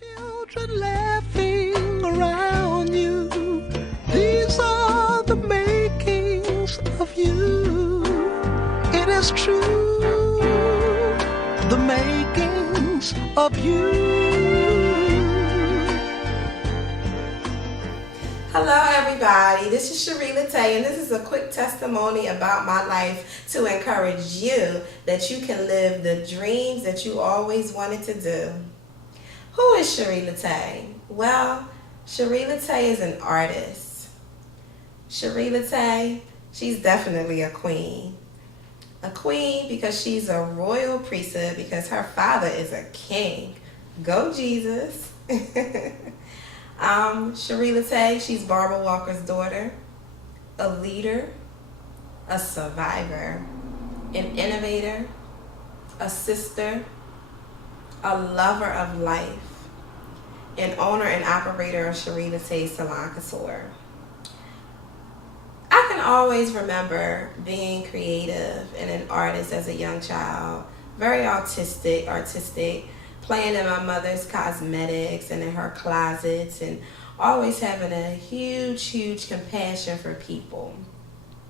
Children laughing around you, these are the makings of you. It is true, the makings of you. Hello everybody, this is Sherri Latae, and this is a quick testimony about my life to encourage you that you can live the dreams that you always wanted to do. Who is Sherri Latae? Well, Sherri Latae is an artist. Sherri Latae, she's definitely a queen. A queen because she's a royal priesthood because her father is a king. Go Jesus. Sherri Latae, she's Barbara Walker's daughter, a leader, a survivor, an innovator, a sister, a lover of life, an owner and operator of Sherri Latae Salon Couture. I can always remember being creative and an artist as a young child, very artistic, playing in my mother's cosmetics and in her closets, and always having a huge compassion for people.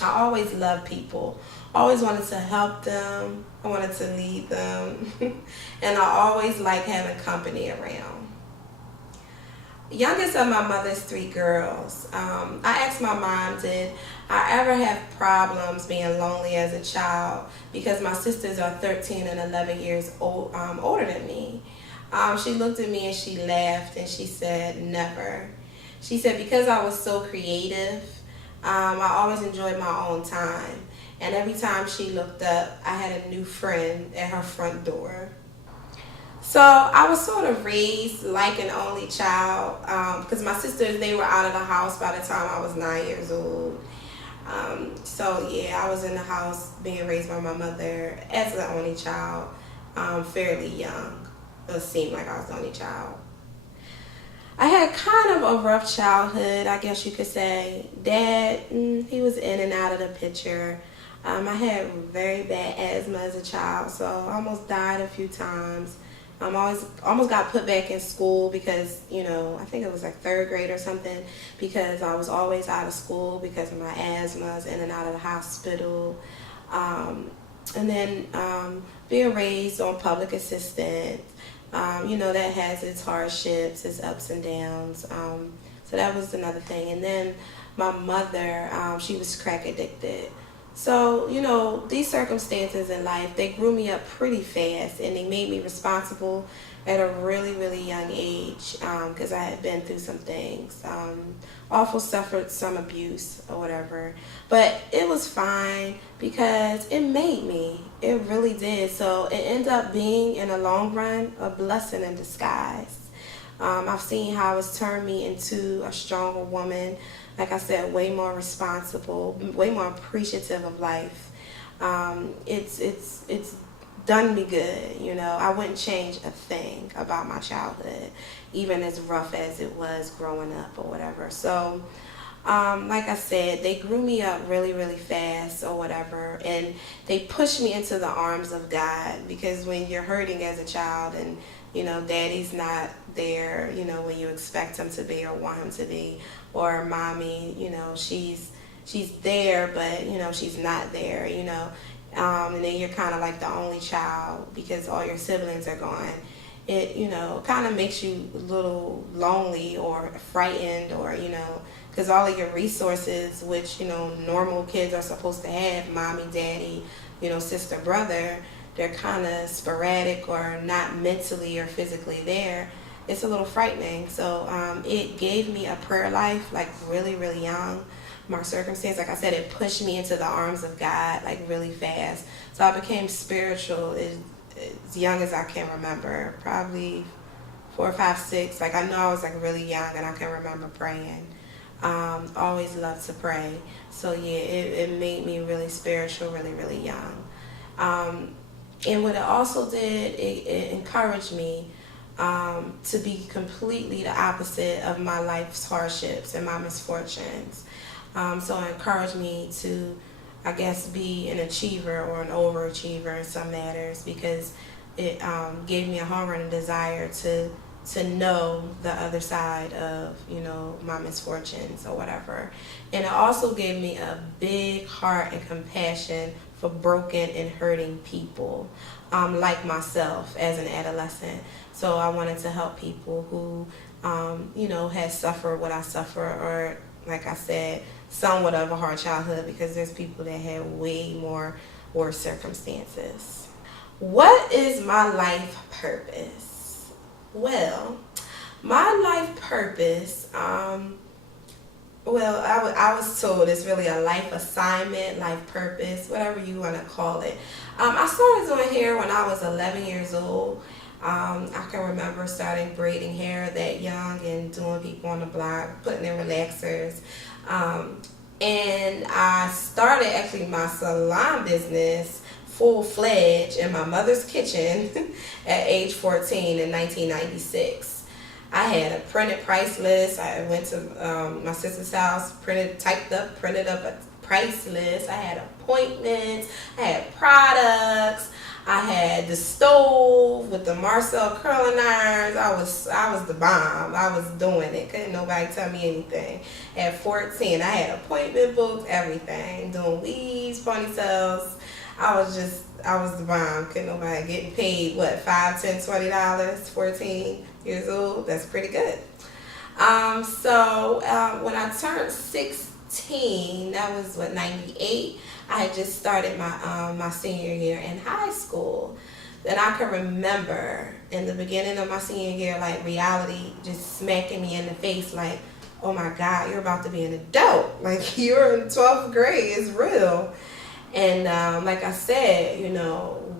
I always loved people. Always wanted to help them. I wanted to lead them. And I always liked having company around. Youngest of my mother's 3 girls. I asked my mom, did I ever have problems being lonely as a child? Because my sisters are 13 and 11 years older than me. She looked at me and she laughed and she said, never. She said, because I was so creative, I always enjoyed my own time. And every time she looked up, I had a new friend at her front door. So I was sort of raised like an only child because my sisters, they were out of the house by the time I was 9 years old. So yeah, I was in the house being raised by my mother as the only child, fairly young. It seemed like I was the only child. I had kind of a rough childhood, I guess you could say. Dad, he was in and out of the picture. I had very bad asthma as a child, so I almost died a few times. I almost got put back in school because, I think it was like 3rd grade or something, because I was always out of school because of my asthmas, in and out of the hospital. And then being raised on public assistance, that has its hardships, its ups and downs. So that was another thing. And then my mother, she was crack addicted. So, these circumstances in life, they grew me up pretty fast, and they made me responsible at a really young age because I had been through some things. Also suffered some abuse or whatever. But it was fine because it made me. It really did. So it ended up being, in the long run, a blessing in disguise. I've seen how it's turned me into a stronger woman. Like I said, way more responsible, way more appreciative of life. It's done me good, I wouldn't change a thing about my childhood, even as rough as it was growing up or whatever. So, like I said, they grew me up really fast or whatever, and they pushed me into the arms of God, because when you're hurting as a child and daddy's not there, when you expect him to be or want him to be, or mommy, she's there, but she's not there, and then you're kind of like the only child because all your siblings are gone. It, kind of makes you a little lonely or frightened, or, because all of your resources, which, normal kids are supposed to have, mommy, daddy, sister, brother, they're kind of sporadic or not mentally or physically there. It's a little frightening. So it gave me a prayer life, like really young. My circumstance, like I said, it pushed me into the arms of God, like really fast. So I became spiritual as young as I can remember, probably 4, 5, 6. Like I know I was like really young and I can remember praying. Always loved to pray. So yeah, it made me really spiritual, really young. And what it also did, it encouraged me to be completely the opposite of my life's hardships and my misfortunes. So it encouraged me to, I guess, be an achiever or an overachiever in some matters, because it gave me a hunger and a desire to to know the other side of, my misfortunes or whatever. And it also gave me a big heart and compassion for broken and hurting people, like myself as an adolescent. So I wanted to help people who, had suffered what I suffered, or like I said, somewhat of a hard childhood, because there's people that had way more worse circumstances. What is my life purpose? Well, my life purpose, I was told it's really a life assignment, life purpose, whatever you want to call it. I started doing hair when I was 11 years old. I can remember starting braiding hair that young and doing people on the block, putting in relaxers. And I started actually my salon business full-fledged in my mother's kitchen at age 14 in 1996. I had a printed price list. I went to my sister's house, printed up a price list. I had appointments. I had products. I had the stove with the Marcel curling irons. I was the bomb. I was doing it. Couldn't nobody tell me anything. At 14, I had appointment books, everything. Doing weaves, ponytails. I was the bomb. Couldn't nobody getting paid, $5, $10, $20, 14 years old. That's pretty good. So when I turned 16, that was 98. I had just started my senior year in high school. And I can remember in the beginning of my senior year, like reality just smacking me in the face, like, oh my God, you're about to be an adult. Like, you're in 12th grade, it's real. And like I said,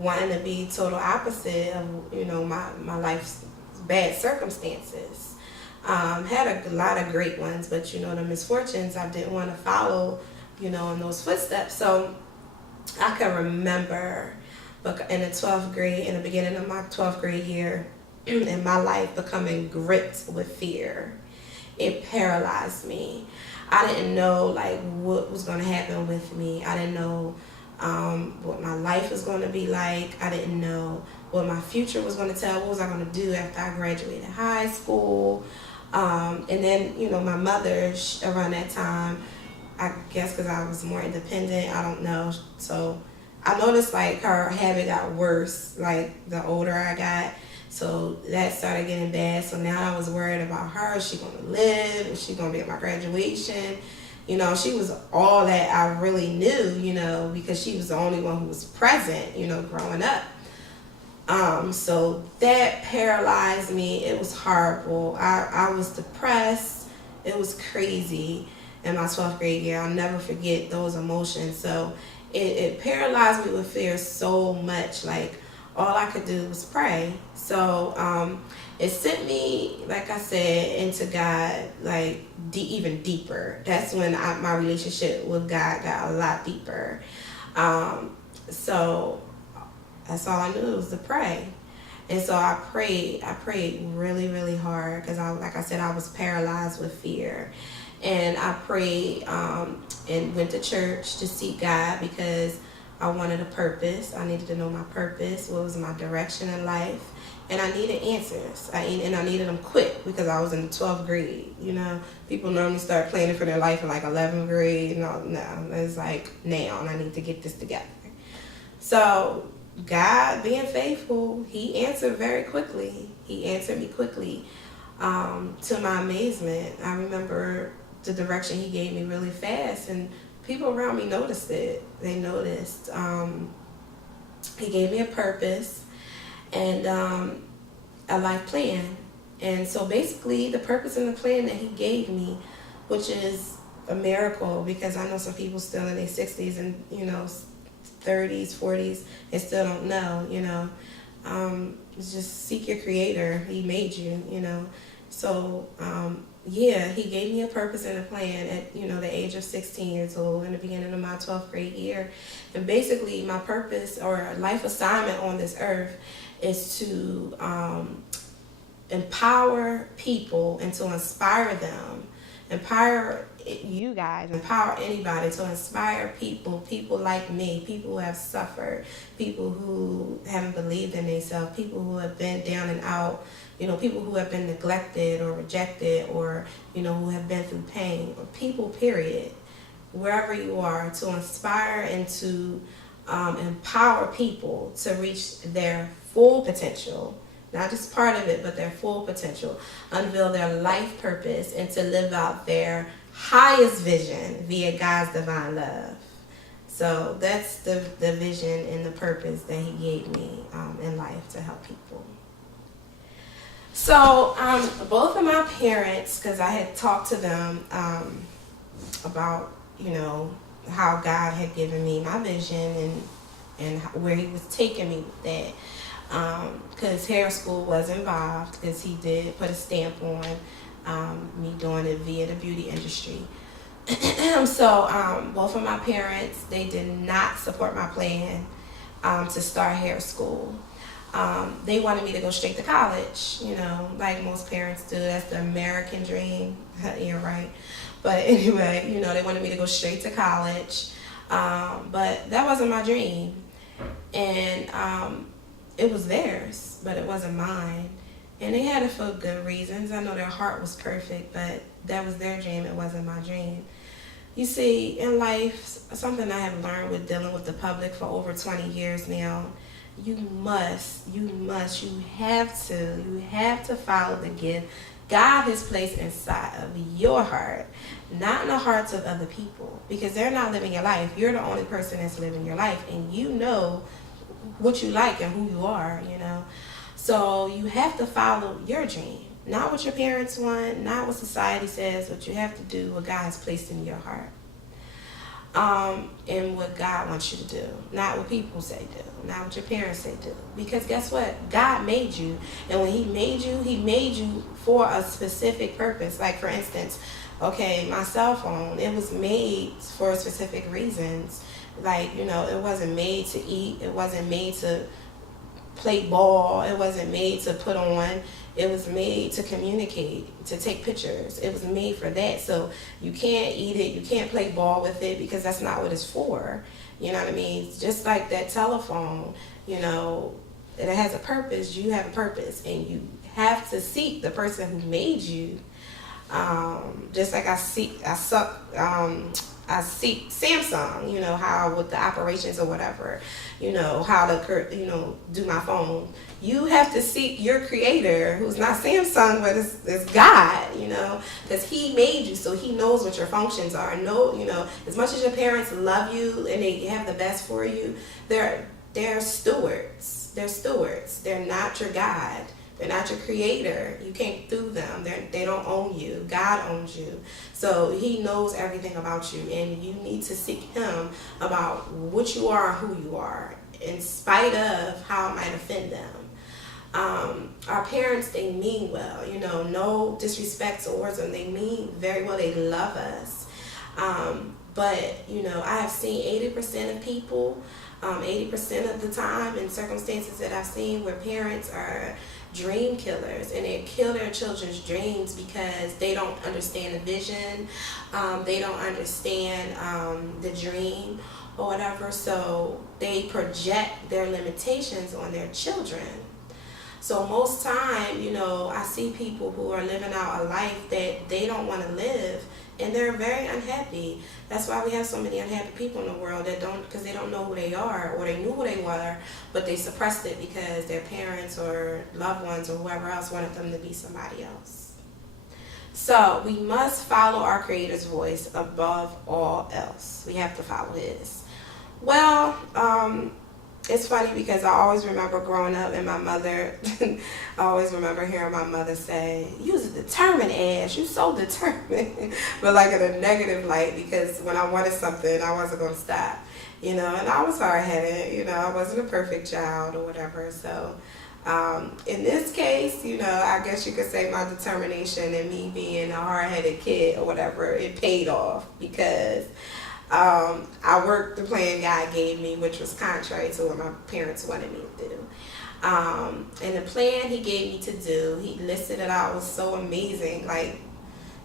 wanting to be total opposite of, my life's bad circumstances. Had a lot of great ones, but, the misfortunes, I didn't want to follow, in those footsteps. So I can remember in the 12th grade, in the beginning of my 12th grade year, in my life becoming gripped with fear. It paralyzed me. I didn't know what was going to happen with me. I didn't know what my life was going to be like. I didn't know what my future was going to tell. What was I going to do after I graduated high school? And then, my mother, around that time, I guess because I was more independent, I don't know. So I noticed her habit got worse, the older I got. So that started getting bad. So now I was worried about her. Is she going to live? Is she going to be at my graduation? She was all that I really knew, because she was the only one who was present, growing up. So that paralyzed me. It was horrible. I was depressed. It was crazy in my 12th grade year. I'll never forget those emotions. So it paralyzed me with fear so much. All I could do was pray. So it sent me, like I said, into God, even deeper. That's when my relationship with God got a lot deeper. So that's all I knew was to pray. And so I prayed really, really hard, because like I said, I was paralyzed with fear. And I prayed and went to church to seek God, because I wanted a purpose. I needed to know my purpose. What was my direction in life? And I needed answers. And I needed them quick, because I was in the 12th grade. People normally start planning for their life in 11th grade. No, it's now, and I need to get this together. So God, being faithful, He answered very quickly. He answered me quickly. To my amazement, I remember the direction He gave me really fast, and people around me noticed it. They noticed. He gave me a purpose and a life plan. And so basically the purpose and the plan that He gave me, which is a miracle, because I know some people still in their 60s and 30s, 40s, and still don't know. It's just seek your Creator. He made you. So He gave me a purpose and a plan at the age of 16 years old, in the beginning of my 12th grade year. And basically my purpose or life assignment on this earth is to empower people and to inspire them, empower you guys, empower anybody, to inspire people like me, people who have suffered, people who haven't believed in themselves, people who have been down and out, people who have been neglected or rejected, or, who have been through pain, or people, period, wherever you are, to inspire and to empower people to reach their full potential, not just part of it, but their full potential, unveil their life purpose, and to live out their highest vision via God's divine love. So that's the vision and the purpose that he gave me in life, to help people. So both of my parents, because I had talked to them about, how God had given me my vision and where he was taking me with that. Because hair school was involved, because he did put a stamp on me doing it via the beauty industry. So both of my parents, they did not support my plan to start hair school. They wanted me to go straight to college, like most parents do. That's the American dream. You're right. But anyway, they wanted me to go straight to college. But that wasn't my dream. And it was theirs, but it wasn't mine. And they had it for good reasons. I know their heart was perfect, but that was their dream. It wasn't my dream. You see, in life, something I have learned with dealing with the public for over 20 years now, you have to follow the gift God has placed inside of your heart, not in the hearts of other people, because they're not living your life. You're the only person that's living your life, and you know what you like and who you are, So you have to follow your dream, not what your parents want, not what society says, but you have to do what God has placed in your heart. And what God wants you to do, not what people say do, not what your parents say do. Because guess what? God made you, and when he made you for a specific purpose. Like, for instance, okay, my cell phone, it was made for specific reasons. Like, it wasn't made to eat, it wasn't made to play ball, it wasn't made to put on. It was made to communicate, to take pictures. It was made for that. So you can't eat it, you can't play ball with it, because that's not what it's for. You know what I mean? Just like that telephone, it has a purpose. You have a purpose, and you have to seek the person who made you. Just like I seek Samsung, how with the operations or whatever, how to, do my phone. You have to seek your creator, who's not Samsung, but it's God, because he made you, so he knows what your functions are. As much as your parents love you and they have the best for you, they're stewards. They're stewards. They're not your God. They're not your creator. You can't do them. They don't own you. God owns you. So he knows everything about you, and you need to seek him about what you are and who you are, in spite of how it might offend them. Our parents, they mean well, no disrespect towards them. They mean very well. They love us. But, I have seen 80% of people, 80% of the time, in circumstances that I've seen, where parents are dream killers, and they kill their children's dreams because they don't understand the vision, they don't understand the dream or whatever, so they project their limitations on their children. So most time, I see people who are living out a life that they don't want to live, and they're very unhappy. That's why we have so many unhappy people in the world, because they don't know who they are, or they knew who they were, but they suppressed it because their parents or loved ones or whoever else wanted them to be somebody else. So we must follow our Creator's voice above all else. We have to follow his. Well, it's funny because I always remember growing up, and my mother, I always remember hearing my mother say, "You was a determined ass, you so determined," but like in a negative light, because when I wanted something, I wasn't going to stop, and I was hard-headed, I wasn't a perfect child or whatever. So in this case, I guess you could say my determination and me being a hard-headed kid or whatever, it paid off, because I worked the plan God gave me, which was contrary to what my parents wanted me to do. And the plan he gave me to do, he listed it out, was so amazing. Like,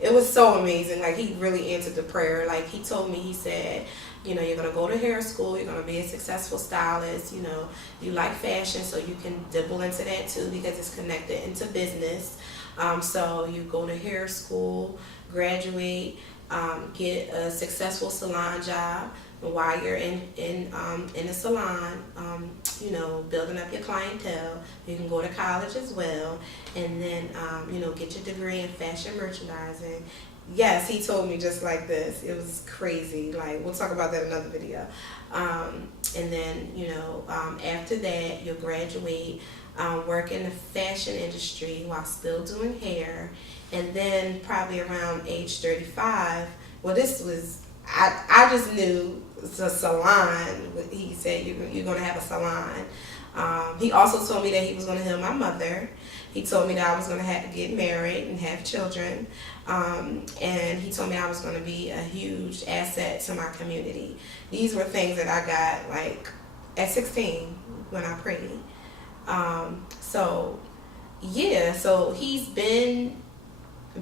it was so amazing. Like, he really answered the prayer. Like, he told me, he said, you know, you're going to go to hair school, you're going to be a successful stylist, you know, you like fashion, so you can dibble into that too because it's connected into business. So you go to hair school, graduate, get a successful salon job. While you're in a salon, you know, building up your clientele, you can go to college as well, and then you know, get your degree in fashion merchandising. Yes, he told me just like this. It was crazy. Like, we'll talk about that in another video. And then, you know, after that, you'll graduate, work in the fashion industry while still doing hair, and then probably around age 35. Well, this was, I just knew it's a salon. He said you're going to have a salon. He also told me that he was going to heal my mother. He told me that I was going to have to get married and have children. And he told me I was going to be a huge asset to my community. These were things that I got like at 16 when I prayed. So yeah, so he's been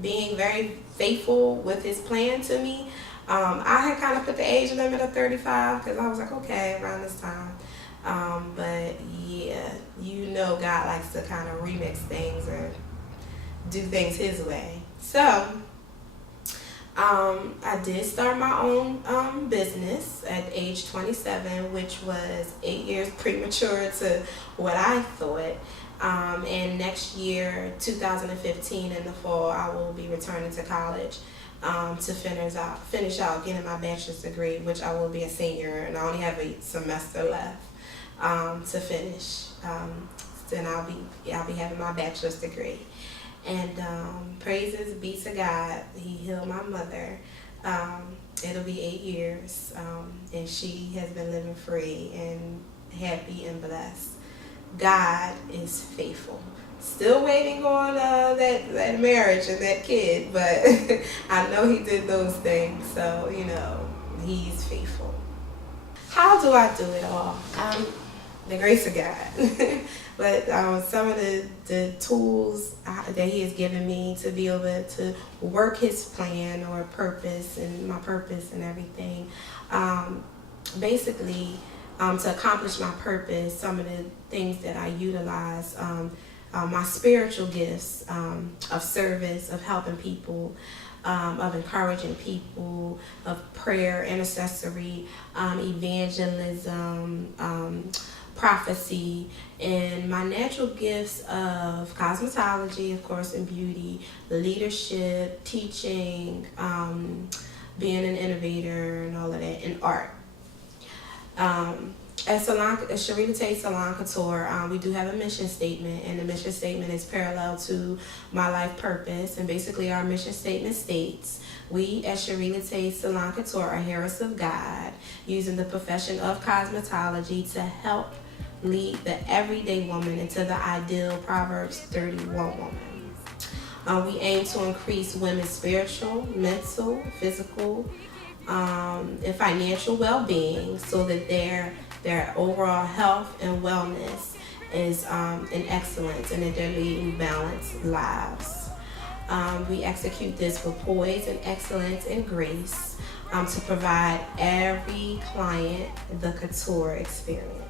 being very faithful with his plan to me. I had kind of put the age limit of 35 because I was like, okay, around this time. But yeah, you know, God likes to kind of remix things or do things his way. So I did start my own business at age 27, which was 8 years premature to what I thought. And next year, 2015, in the fall, I will be returning to college to finish out getting my bachelor's degree, which I will be a senior, and I only have a semester left to finish. Then I'll be having my bachelor's degree. And praises be to God, he healed my mother. It'll be 8 years, and she has been living free and happy and blessed. God is faithful. Still waiting on that marriage and that kid, but I know he did those things, so, you know, he's faithful. How do I do it all? The grace of God. But some of the tools that he has given me to be able to work his plan or purpose and my purpose and everything. Basically, to accomplish my purpose, some of the things that I utilize, my spiritual gifts of service, of helping people, of encouraging people, of prayer, intercessory, evangelism, prophecy, and my natural gifts of cosmetology, of course, and beauty, leadership, teaching, being an innovator, and all of that, and art. At Sherri Latae Salon Couture, we do have a mission statement, and the mission statement is parallel to my life purpose. And basically, our mission statement states, we at Sherri Latae Salon Couture are heralds of God, using the profession of cosmetology to help lead the everyday woman into the ideal Proverbs 31 woman. We aim to increase women's spiritual, mental, physical, and financial well-being so that their overall health and wellness is in excellence and that they're leading balanced lives. We execute this with poise and excellence and grace to provide every client the couture experience.